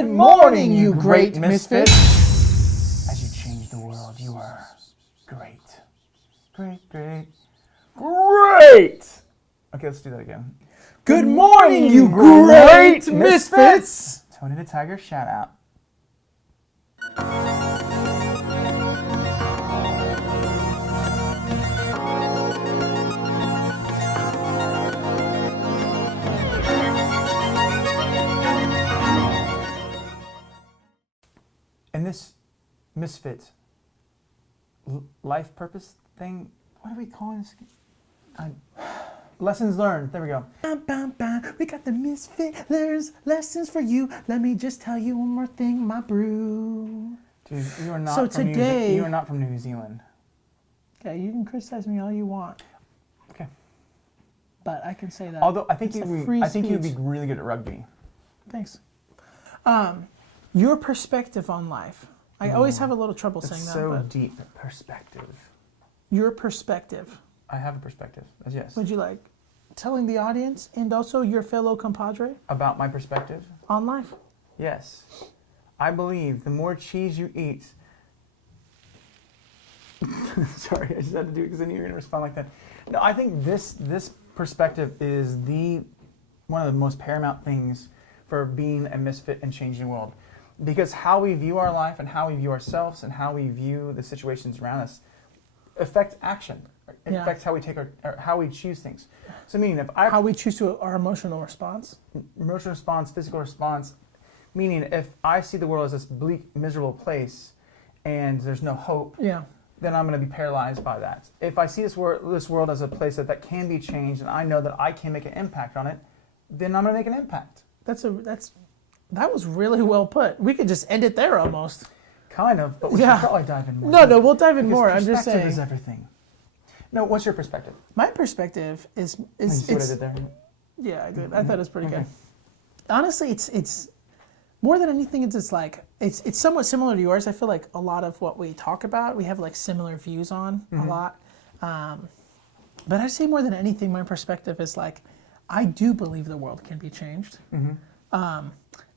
Good morning, you great misfits. As you change the world, you are great. Great, great, great. Okay, let's do that again. Good morning, you great misfits. Tony the Tiger shout out. And this misfit life purpose thing, what are we calling this? Lessons learned. There we go. We got the misfit. There's lessons for you. Let me just tell you one more thing, my brew. Dude, you are not. So from today, you are not from New Zealand. Okay, you can criticize me all you want. Okay. But I can say that. Although I think you'd be really good at rugby. Thanks. Your perspective on life. I always have a little trouble saying that. So deep. Perspective. Your perspective. I have a perspective. Yes. Would you like telling the audience and also your fellow compadre about my perspective on life? Yes. I believe the more cheese you eat. Sorry, I just had to do it because I knew you were going to respond like that. No, I think this perspective is one of the most paramount things for being a misfit and changing the world. Because how we view our life and how we view ourselves and how we view the situations around us affects action. It affects how we how we choose things. So meaning how we choose our emotional response, physical response. Meaning if I see the world as this bleak, miserable place, and there's no hope, then I'm going to be paralyzed by that. If I see this world as a place that can be changed, and I know that I can make an impact on it, then I'm going to make an impact. That was really well put. We could just end it there almost. Kind of, but we should probably dive in more. No, we'll dive in more. I'm just saying. Perspective is everything. No, what's your perspective? My perspective is you see what I did there? Yeah, I did. I thought it was pretty good. Honestly, it's more than anything. It's somewhat similar to yours. I feel like a lot of what we talk about, we have like similar views on a lot. But I'd say more than anything, my perspective is like, I do believe the world can be changed.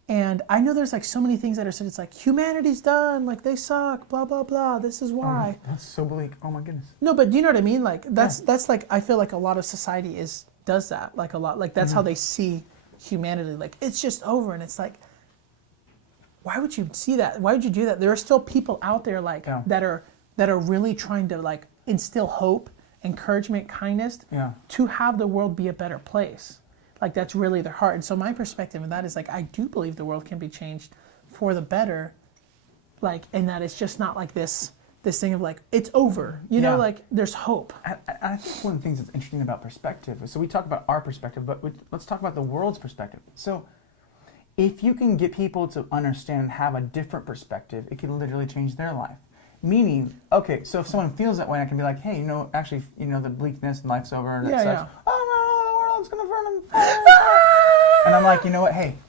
And I know there's like so many things that are said. It's like humanity's done, like they suck, blah blah blah. This is why. That's so bleak. Oh my goodness. No, but do you know what I mean? Like that's like I feel like a lot of society does that. Like a lot. Like that's how they see humanity. Like it's just over, and it's like, why would you see that? Why would you do that? There are still people out there like that are really trying to like instill hope, encouragement, kindness to have the world be a better place. Like that's really their heart. And so my perspective on that is like I do believe the world can be changed for the better, like, and that it's just not like this thing of like it's over. You know, like there's hope. I think one of the things that's interesting about perspective is, so we talk about our perspective, but let's talk about the world's perspective. So if you can get people to understand and have a different perspective, it can literally change their life. Meaning, okay, so if someone feels that way, I can be like, hey, actually, the bleakness and life's over and such. It's gonna burn in fire. And I'm like, you know what? Hey,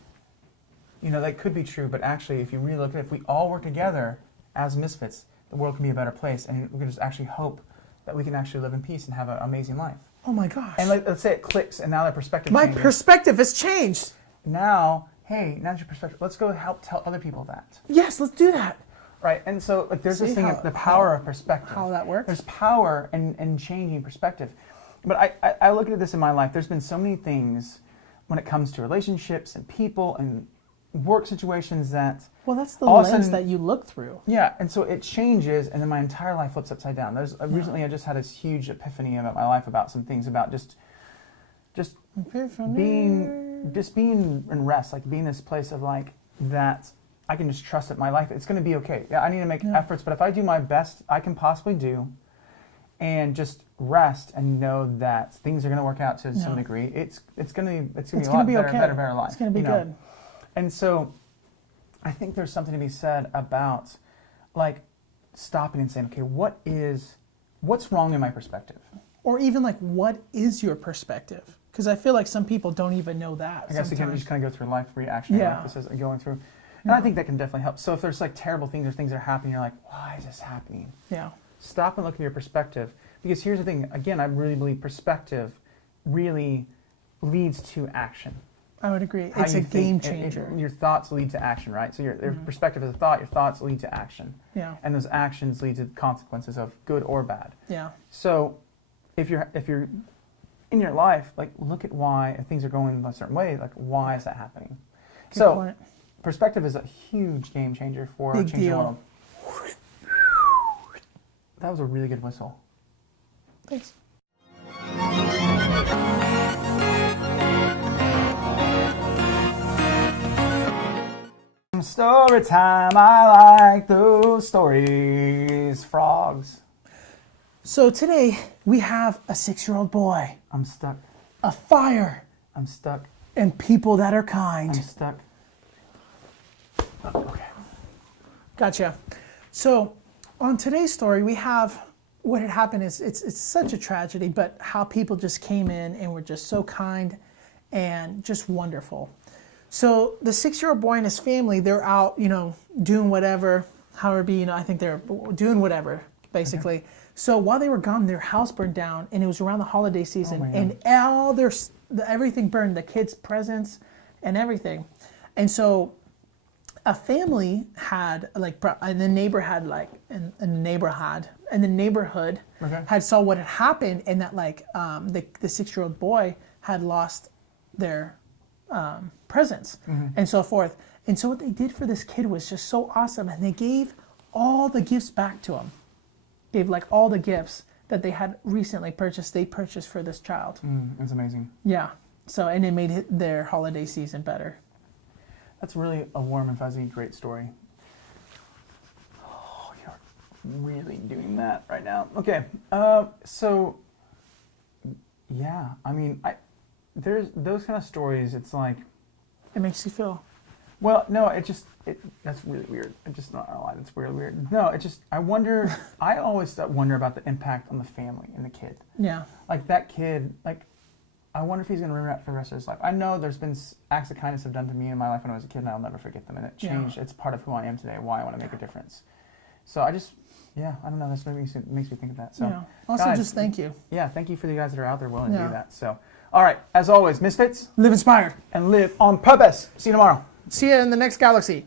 that could be true, but actually, if you really look at it, if we all work together as misfits, the world can be a better place, and we can just actually hope that we can actually live in peace and have an amazing life. Oh my gosh! And let's say it clicks, and now their perspective. My perspective has changed. Now, hey, now's your perspective. Let's go help tell other people that. Yes, let's do that. Right, and so like there's this thing of the power of perspective. How that works? There's power in changing perspective. But I look at this in my life. There's been so many things when it comes to relationships and people and work situations that... Well, that's the lens that you look through. Yeah, and so it changes, and then my entire life flips upside down. Recently, I just had this huge epiphany about my life, about some things, about just being in rest, like being this place of like that I can just trust that my life, it's going to be okay. Yeah, I need to make efforts, but if I do my best I can possibly do, and just rest and know that things are going to work out to some degree, it's going to be a lot better life. It's going to be good. And so I think there's something to be said about like stopping and saying, okay, what's wrong in my perspective? Or even like, what is your perspective? Because I feel like some people don't even know that. I guess again, you just kind of go through life reaction, like this is going through. And I think that can definitely help. So if there's like terrible things or things that are happening, you're like, why is this happening? Yeah. Stop and look at your perspective. Because here's the thing, again, I really believe perspective really leads to action. I would agree. How It's you a think, game changer. your thoughts lead to action, right? So your perspective is a thought, your thoughts lead to action. Yeah. And those actions lead to consequences of good or bad. Yeah. So if you're in your life, like look at why if things are going a certain way, like why is that happening? Good So point. perspective is a huge game changer for Big changing the deal. world. That was a really good whistle. Thanks. Story time, I like those stories. Frogs. So today we have a 6-year-old boy, I'm stuck. a fire, I'm stuck. and people that are kind. I'm stuck. Oh, okay. Gotcha. So on today's story, we have what had happened is it's such a tragedy, but how people just came in and were just so kind and just wonderful. So the 6-year-old boy and his family, they're out, doing whatever, however, I think they're doing whatever, basically. Okay. So while they were gone, their house burned down, and it was around the holiday season, and all everything burned, the kids' presents and everything. And so a family had, and the neighborhood had saw what had happened, and that the 6-year-old boy had lost their presents and so forth. And so what they did for this kid was just so awesome, and they gave all the gifts back to him. Gave all the gifts that they had recently purchased, they purchased for this child. That's amazing. Yeah. So, and it made their holiday season better. That's really a warm and fuzzy, great story. Oh, you're really doing that right now. Okay. So, yeah, I mean, there's those kind of stories. It's like, it makes you feel. Well, no, that's really weird. I just not gonna lie, that's really weird. No, I always wonder about the impact on the family and the kid. Yeah. Like that kid, I wonder if he's gonna remember that for the rest of his life. I know there's been acts of kindness have done to me in my life when I was a kid, and I'll never forget them. And it changed. Yeah. It's part of who I am today, why I want to make a difference. So I don't know. This makes me think of that. So yeah. Also, guys, just thank you. Yeah, thank you for the guys that are out there willing to do that. So, all right, as always, Misfits, live inspired and live on purpose. See you tomorrow. See you in the next galaxy.